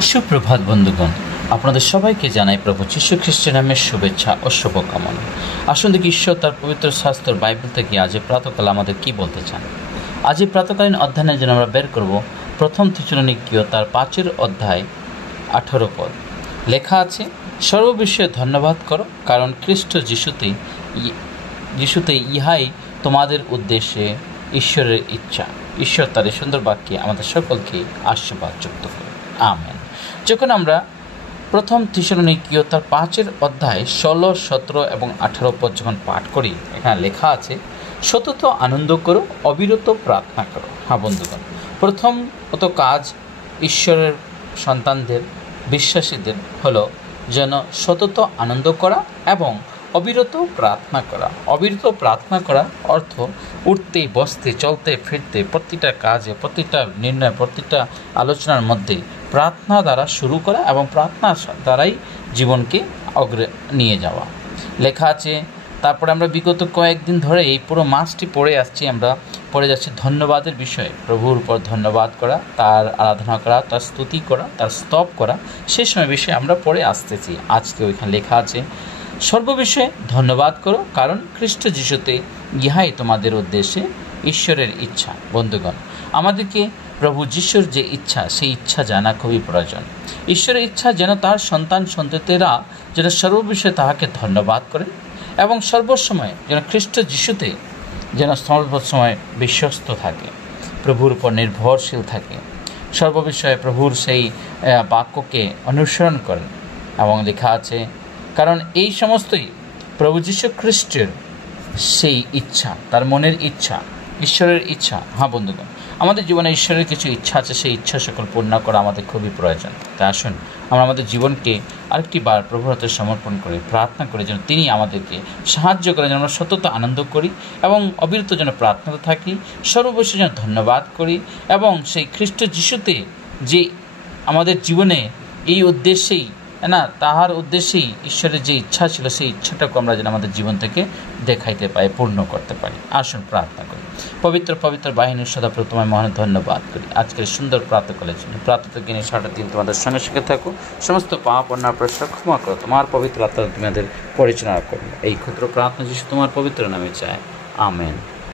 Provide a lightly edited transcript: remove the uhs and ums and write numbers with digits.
সুপ্রভাত বন্ধুগণ, আপনাদের সবাইকে জানাই প্রভু যীশু খ্রিস্টের নামে শুভেচ্ছা ও শুভকামনা। আসুন দেখি ঈশ্বর তার পবিত্র শাস্ত্র বাইবেল থেকে আজ প্রাতকাল আমাদের কি বলতে চান। আজ এই প্রাতকালীন অধ্যয়নের জন্য আমরা বের করব প্রথম থিসলনিকীয় তার 5 অধ্যায় 18 পদ। লেখা আছে, সর্ববিষয়ে ধন্যবাদ করো, কারণ খ্রিস্ট যিশুতে ইহাই তোমাদের উদ্দেশ্যে ঈশ্বরের ইচ্ছা। ঈশ্বর তার এই সুন্দর বাক্যে আমাদের সকলকে আশীর্বাদ যুক্ত করে। আমেন। যখন আমরা প্রথম থিসলনিকীয় তার 5 অধ্যায় 16, 17 এবং 18 পদ যখন পাঠ করি, এখানে লেখা আছে, সতত আনন্দ করো, অবিরত প্রার্থনা করো। হ্যাঁ বন্ধুগণ, প্রথমত কাজ ঈশ্বরের সন্তানদের, বিশ্বাসীদের হলো যেন সতত আনন্দ করা এবং অবিরত প্রার্থনা করা। অবিরত প্রার্থনা করা অর্থ উঠতে, বসতে, চলতে, ফিরতে, প্রতিটা কাজে, প্রতিটা নির্ণয়, প্রতিটা আলোচনার মধ্যে প্রার্থনা দ্বারা শুরু করা এবং প্রার্থনা দ্বারাই জীবনকে অগ্রে নিয়ে যাওয়া। লেখা আছে, তারপরে আমরা বিগত কয়েকদিন ধরে এই পুরো মাসটি পড়ে যাচ্ছি ধন্যবাদের বিষয়ে। প্রভুর উপর ধন্যবাদ করা, তার আরাধনা করা, তার স্তুতি করা, তার স্তব করা, সে সময় বিষয়ে আমরা পড়ে আসতেছি। আজকে ওইখানে লেখা আছে, সর্ববিষয়ে ধন্যবাদ করো, কারণ খ্রিস্ট যিশুতে ইহাই তোমাদের উদ্দেশ্যে ঈশ্বরের ইচ্ছা। বন্ধুগণ, আমাদেরকে প্রভু যিশুর যে ইচ্ছা, সেই ইচ্ছা জানা খুবই প্রয়োজন। ঈশ্বরের ইচ্ছা যেন তার সন্তানেরা যেন সর্ববিষয়ে তাহাকে ধন্যবাদ করে এবং সর্বসময় যেন খ্রিস্ট যিশুতে যেন সর্বসময় বিশ্বস্ত থাকে, প্রভুর উপর নির্ভরশীল থাকে, সর্ববিষয়ে প্রভুর সেই বাক্যকে অনুসরণ করেন। এবং লেখা আছে, কারণ এই সমস্তই প্রভু যীশু খ্রিস্টের সেই ইচ্ছা, তার মনের ইচ্ছা, ঈশ্বরের ইচ্ছা। হ্যাঁ বন্ধুগণ, আমাদের জীবনে ঈশ্বরের কিছু ইচ্ছা আছে, সেই ইচ্ছা সকল পূর্ণ করা আমাদের খুবই প্রয়োজন। তাই আসুন আমরা আমাদের জীবনকে আরেকটি বার প্রভুর হাতে সমর্পণ করে প্রার্থনা করে যেন তিনি আমাদেরকে সাহায্য করেন, যেন আমরা সতত আনন্দ করি এবং অবিরত যেন প্রার্থনাতে থাকি, সর্ববশে যেন ধন্যবাদ করি এবং সেই খ্রিস্ট যিশুতে যে আমাদের জীবনে এই উদ্দেশ্যেই তাহার উদ্দেশ্যেই ঈশ্বরের যে ইচ্ছা ছিল, সেই ইচ্ছাটাকে আমরা যেন আমাদের জীবন থেকে দেখাইতে পারি, পূর্ণ করতে পারি। আসুন প্রার্থনা করি। পবিত্র পবিত্র বাহিনীর সদা তোমায় মহান ধন্যবাদ করি আজকের সুন্দর প্রাতকালের জন্য। প্রাতঃ-দিনে সারাটা দিন তোমাদের সঙ্গে সঙ্গে থাকো, সমস্ত পাপ অন্যায় প্রশ্রয় ক্ষমা করো, তোমার পবিত্র আত্মা তোমাদের পরিচালনা করো। এই ক্ষুদ্র প্রার্থনা যিশু তোমার পবিত্র নামে চায়। আমেন।